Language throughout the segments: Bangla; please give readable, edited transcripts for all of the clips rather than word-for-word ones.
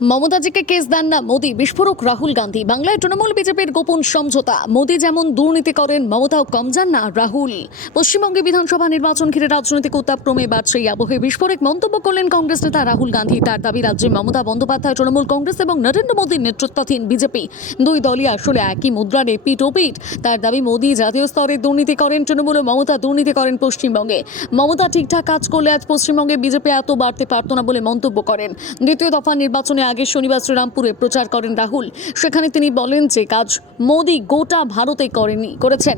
মমতাজিকে কেস দেন না মোদি, বিস্ফোরক রাহুল গান্ধী। বাংলায় তৃণমূল বিজেপির গোপন সমঝোতা। মোদি যেমন দুর্নীতি করেন, মমতাও কম যান না রাহুল। পশ্চিমবঙ্গে বিধানসভা নির্বাচন ঘিরে রাজনৈতিক উত্তাপ ক্রমে বাড়ছে। এই আবহে বিস্ফোরক মন্তব্য করলেন কংগ্রেস নেতা রাহুল গান্ধী। তার দাবি, রাজ্যে মমতা বন্দ্যোপাধ্যায়, তৃণমূল কংগ্রেস এবং নরেন্দ্র মোদীর নেতৃত্বাধীন বিজেপি দুই দলই আসলে একই মুদ্রার এপিঠ ওপিঠ। তার দাবি, মোদি জাতীয় স্তরে দুর্নীতি করেন, তৃণমূল ও মমতা দুর্নীতি করেন পশ্চিমবঙ্গে। মমতা ঠিকঠাক কাজ করলে আজ পশ্চিমবঙ্গে বিজেপি এত বাড়তে পারত না বলে মন্তব্য করেন। দ্বিতীয় দফা নির্বাচনে আগে শনিবার শ্রীরামপুরে প্রচার করেন রাহুল। সেখানে তিনি বলেন, যে কাজ মোদি গোটা ভারতে করেছেন,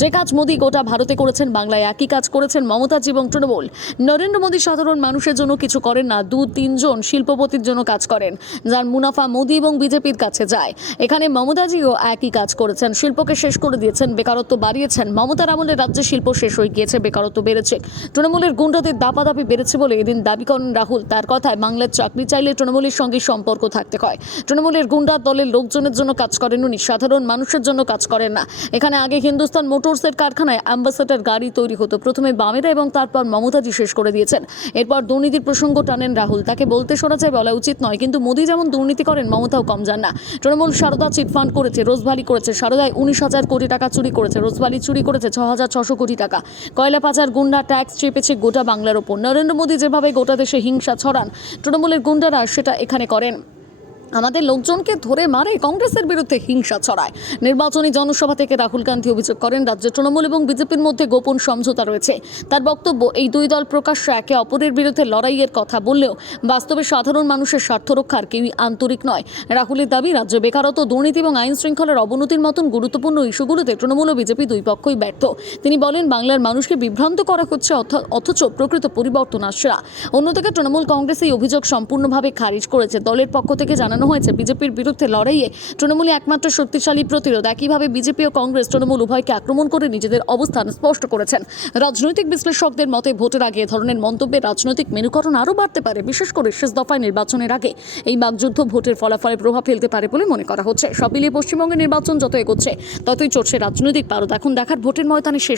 যে কাজ মোদি গোটা ভারতে করেছেন, বাংলায় একই কাজ করেছেন মমতাজি এবং তৃণমূল। নরেন্দ্র মোদী সাধারণ মানুষের জন্য কিছু করেন না, 2-3 জন শিল্পপতির জন্য কাজ করেন, যার মুনাফা মোদি এবং বিজেপির কাছে যায়। এখানে মমতাজিও একই কাজ করেছেন, শিল্পকে শেষ করে দিয়েছেন, বেকারত্ব বাড়িয়েছেন। মমতার আমলে রাজ্যে শিল্প শেষ হয়ে গিয়েছে, বেকারত্ব বেড়েছে, তৃণমূলের গুন্ডাদের দাপাদাপি বেড়েছে বলে এদিন দাবি করেন রাহুল। তার কথায়, বাংলার চাকরি চাইলে তৃণমূলের সঙ্গে সম্পর্ক থাকতে হয়। তৃণমূলের গুন্ডা দলের লোকজনের জন্য কাজ করেন উনি, সাধারণ মানুষের জন্য কাজ করেন না। এখানে আগে হিন্দুস্তান মোটরসের কারখানায় অ্যাম্বাসেডর গাড়ি তৈরি হতো, প্রথমে বামেরা এবং তারপর মমতাজি শেষ করে দিয়েছেন। এরপর দুর্নীতির প্রসঙ্গ টানেন রাহুল। তাকে বলতে শোনা যায়, বলা উচিত নয়, কিন্তু মোদি যেমন দুর্নীতি করেন, মমতাও কম যান না। তৃণমূল সারদা চিটফান্ড করেছে, রোজভ্যালি করেছে, সারদায় 19,000 কোটি টাকা চুরি করেছে, রোজভ্যালি চুরি করেছে 6,600 কোটি টাকা, কয়লা পাচার, গুন্ডা ট্যাক্স চেপেছে গোটা বাংলার ওপর। নরেন্দ্র মোদী যেভাবে গোটা দেশে হিংসা ছড়ান, তৃণমূলের গুন্ডারা সেটা এখানে করেন। আমাদের লোকজনকে ধরে মারে, কংগ্রেসের বিরুদ্ধে হিংসা ছড়ায়। নির্বাচনী জনসভা থেকে রাহুল গান্ধী অভিযোগ করেন, রাজ্যে তৃণমূল এবং বিজেপির মধ্যে গোপন সমঝোতা রয়েছে। তার বক্তব্য, এই দুই দল প্রকাশ্যে একে অপরের বিরুদ্ধে লড়াইয়ের কথা বললেও বাস্তবে সাধারণ মানুষের স্বার্থ রক্ষার কেউই আন্তরিক নয়। রাহুলের দাবি, রাজ্যে বেকারত্ব, দুর্নীতি এবং আইন শৃঙ্খলার অবনতির মতন গুরুত্বপূর্ণ ইস্যুগুলোতে তৃণমূল ও বিজেপি দুই পক্ষই ব্যর্থ। তিনি বলেন, বাংলার মানুষকে বিভ্রান্ত করা হচ্ছে, অথচ প্রকৃত পরিবর্তন আসছে না। অন্যদিকে তৃণমূল কংগ্রেস এই অভিযোগ সম্পূর্ণভাবে খারিজ করেছে। দলের পক্ষ থেকে জানানো হয়েছে, বিজেপির বিরুদ্ধে লড়াইয়ে তৃণমূলই একমাত্র শক্তিশালী প্রতিরোধ। একইভাবে বিজেপি ও কংগ্রেস তৃণমূল উভয়কে আক্রমণ করে নিজেদের অবস্থান স্পষ্ট করেছেন। রাজনৈতিক বিশ্লেষকদের মতে, ভোটের আগে এ ধরনের মন্তব্যে রাজনৈতিক মেরুকরণ আরও বাড়তে পারে, বিশেষ করে শেষ দফায় নির্বাচনের আগে। এই বাকযুদ্ধ ভোটের ফলাফলে প্রভাব ফেলতে পারে বলে মনে করা হচ্ছে। সব মিলিয়ে পশ্চিমবঙ্গের নির্বাচন যত এগোচ্ছে, ততই চড়ছে রাজনৈতিক পারদ। এখন দেখার ভোটের ময়দানে শেষ